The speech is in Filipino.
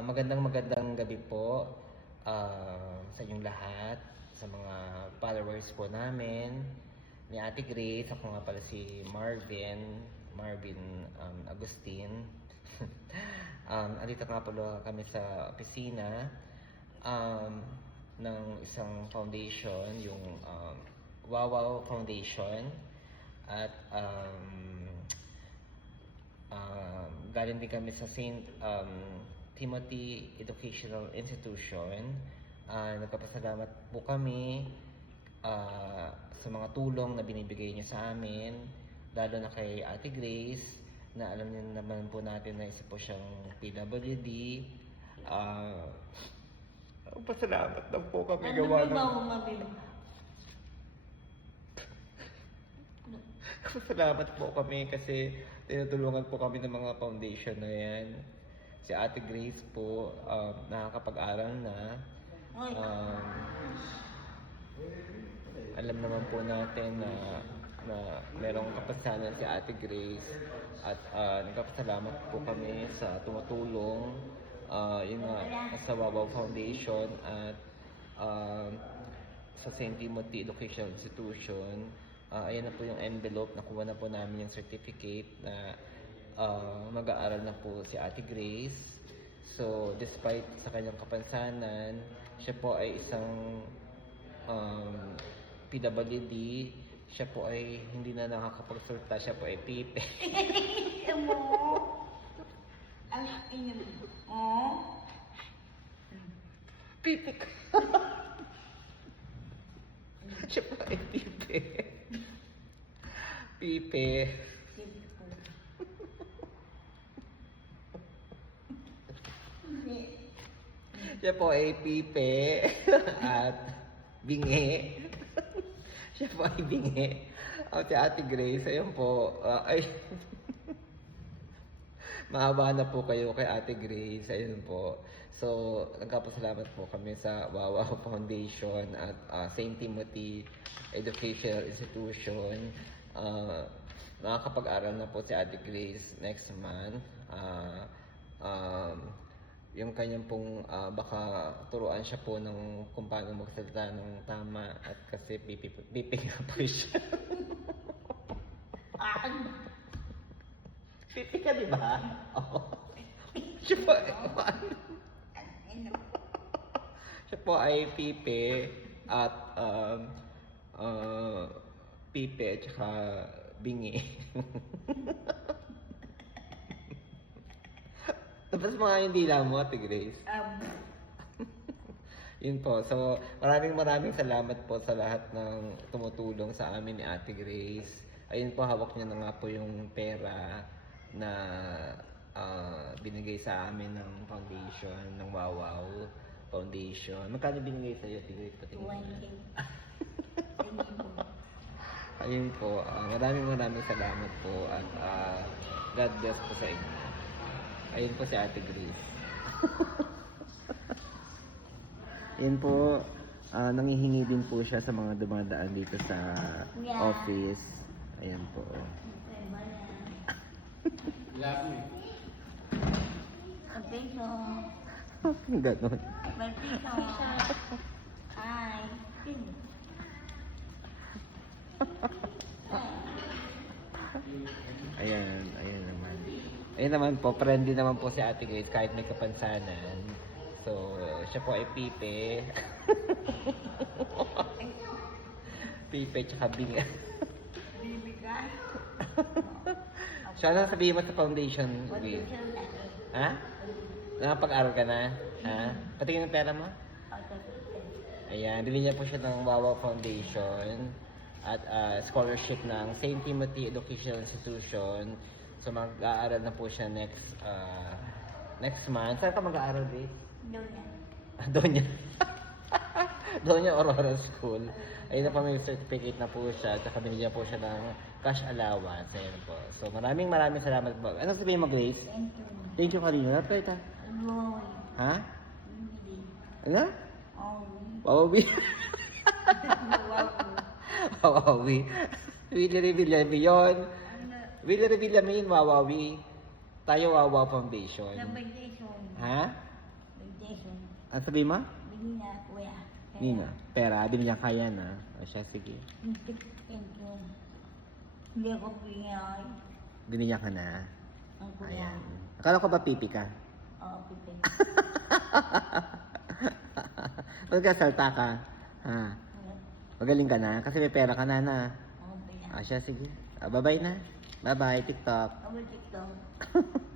Magandang gabi po sa inyong lahat, sa mga followers po namin, ni Ate Grace. Ako nga pala si Marvin Agustin. Andito nga pala kami sa opisina ng isang foundation, yung Wawaw Foundation. At galing din kami sa St. Timothy Educational Institution. Nagpapasalamat po kami sa mga tulong na binibigay niyo sa amin, lalo na kay Ate Grace, na alam niyo naman po natin na isa po siyang PWD. Pasalamat lang po kami gawa ng... Salamat po kami kasi tinutulungan po kami ng mga foundation na yan. Si Ate Grace po, nakakapag-aral na. Alam naman po natin na merong kapansanan si Ate Grace. At nagpapasalamat po kami sa tumutulong yun nga, sa Wawaw Foundation at sa St. Timothy Educational Institution. Ayan na po yung envelope, nakuha na po namin yung certificate na mag-aaral na po si Ate Grace. So, despite sa kanyang kapansanan, siya po ay isang PWD, siya po ay hindi na nakakapagsalita, siya po ay pipe. mo. Ang inyo mo. Pipe ka. Siya po ay pipe. Pipe. Siya po ay pipe at bingi. Siya po ay bingi. At si Ate Grace, ayun po, ay mahaba na po kayo kay Ate Grace, ayun po. So, nagpapasalamat po kami sa Wawaw Foundation at St. Timothy Educational Institution. Makakapag-aral na po si Ate Grace next month. Yung kanyang pong baka turuan siya po ng kung paano magsalita ng tama at kasi pipi nga po siya. Pipi ka, di ba? Oo. Siya po siya po ay pipi at pipi at saka bingi. Tapos mga hindi lang mo, Ate Grace. Yun po. So, maraming salamat po sa lahat ng tumutulong sa amin ni Ate Grace. Ayun po, hawak niya na nga po yung pera na binigay sa amin ng foundation, ng Wawaw Foundation. Magkano binigay sa'yo, Ate Grace? 20. Ayun po. Maraming salamat po at God bless po sa inyo. Ayun po si Ate Grace. Ayun po, nangihingi din po siya sa mga dumadaan dito sa office. Ayan po. Ganon. Hi. Ayan naman. Ayun naman po, friendly naman po si Ate Grace kahit may kapansanan. So, siya po ay pipe. Pipe tsaka binga. Bibigay. So, ano sabihin mo sa foundation, Grace? Ha? Nakapag-aral ka na? Ha? Patingin ng pera mo? Ayan, bili niya po siya ng Wawaw Foundation at scholarship ng St. Timothy Educational Institution. So mag-aaral na po siya next month. Saan ka mag-aaral, Grace? Doon yan. Donya Aurora School. Ayun na po, may certificate na po siya. Tsaka binigyan po siya ng cash allowance. Ayun po. So maraming salamat po. Ano sabihin mo, Grace? Thank you. Thank you, Kalina. Pwede. Boy. Ha? Hindi. Ano? Oh. Wawawi. Wawawi. Willie Revillame yun. Willie Revillame yun, Wawawi. Tayo Wawaw Foundation. Foundation. Ha? Meditation. Ano sabi mo? Bili na, kuya. Nina, pera, di niya kaya na. O siya, sige. Thank you. Hindi ako pingay. Binigyan ka na. Ang kuya. Ayan. Akala ko ba pipi ka? Oo, pipi. Magkasalta ka. Ha? Magaling ka na? Kasi may pera ka na na. Oo, pina. Ah, siya, sige. Ah, bye-bye na. Bye-bye, TikTok. Ako, TikTok.